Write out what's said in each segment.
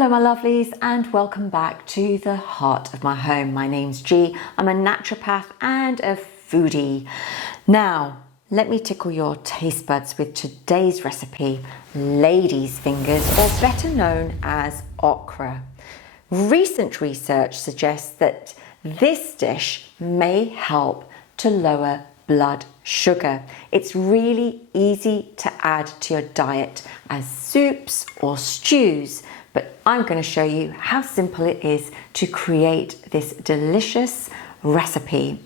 Hello my lovelies and welcome back to the heart of my home. My name's G. I'm a naturopath and a foodie. Now, let me tickle your taste buds with today's recipe, lady's fingers, or better known as okra. Recent research suggests that this dish may help to lower blood sugar. It's really easy to add to your diet as soups or stews, but I'm going to show you how simple it is to create this delicious recipe.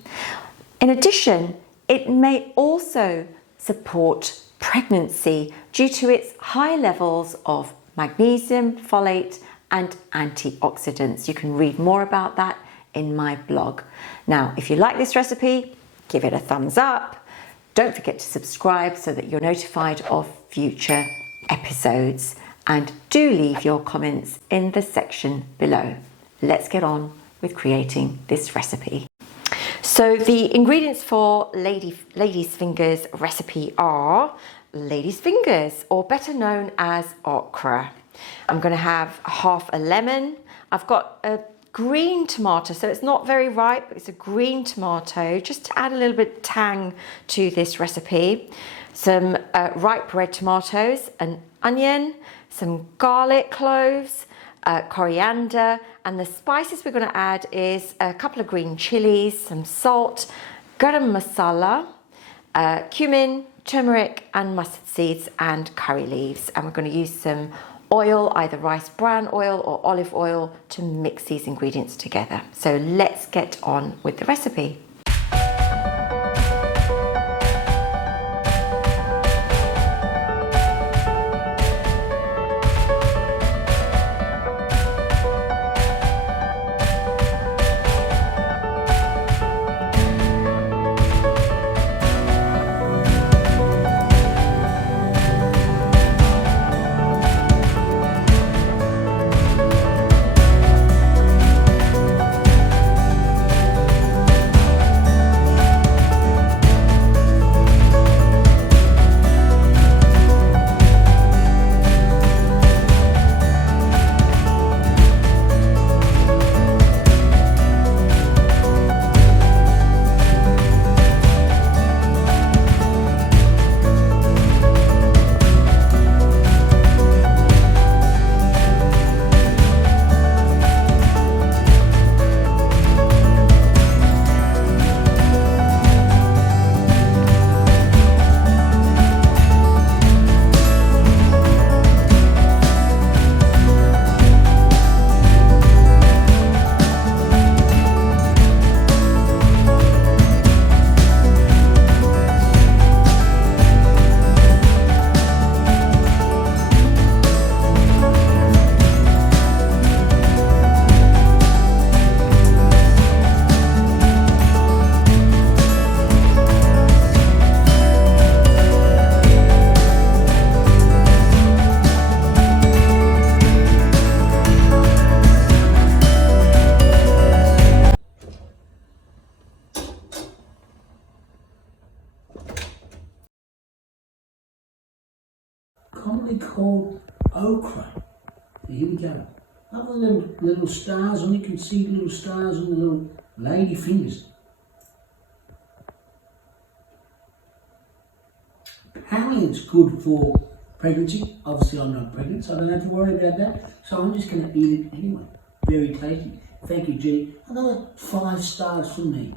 In addition, it may also support pregnancy due to its high levels of magnesium, folate and antioxidants. You can read more about that in my blog. Now, if you like this recipe, give it a thumbs up. Don't forget to subscribe so that you're notified of future episodes. And do leave your comments in the section below. Let's get on with creating this recipe. So the ingredients for lady's fingers recipe are lady's fingers, or better known as okra. I'm going to have half a lemon. I've got a green tomato, so it's not very ripe, but it's a green tomato, just to add a little bit of tang to this recipe. Some ripe red tomatoes, an onion, some garlic cloves, coriander, and the spices we're going to add is a couple of green chilies, some salt, garam masala, cumin, turmeric and mustard seeds and curry leaves. And we're going to use some oil, either rice bran oil or olive oil, to mix these ingredients together. So let's get on with the recipe. Commonly called okra. Here we go. Other than little stars on it, you can see little stars on the little lady fingers. Apparently it's good for pregnancy. Obviously I'm not pregnant, so I don't have to worry about that. So I'm just going to eat it anyway. Very tasty. Thank you, G. Another 5 stars from me.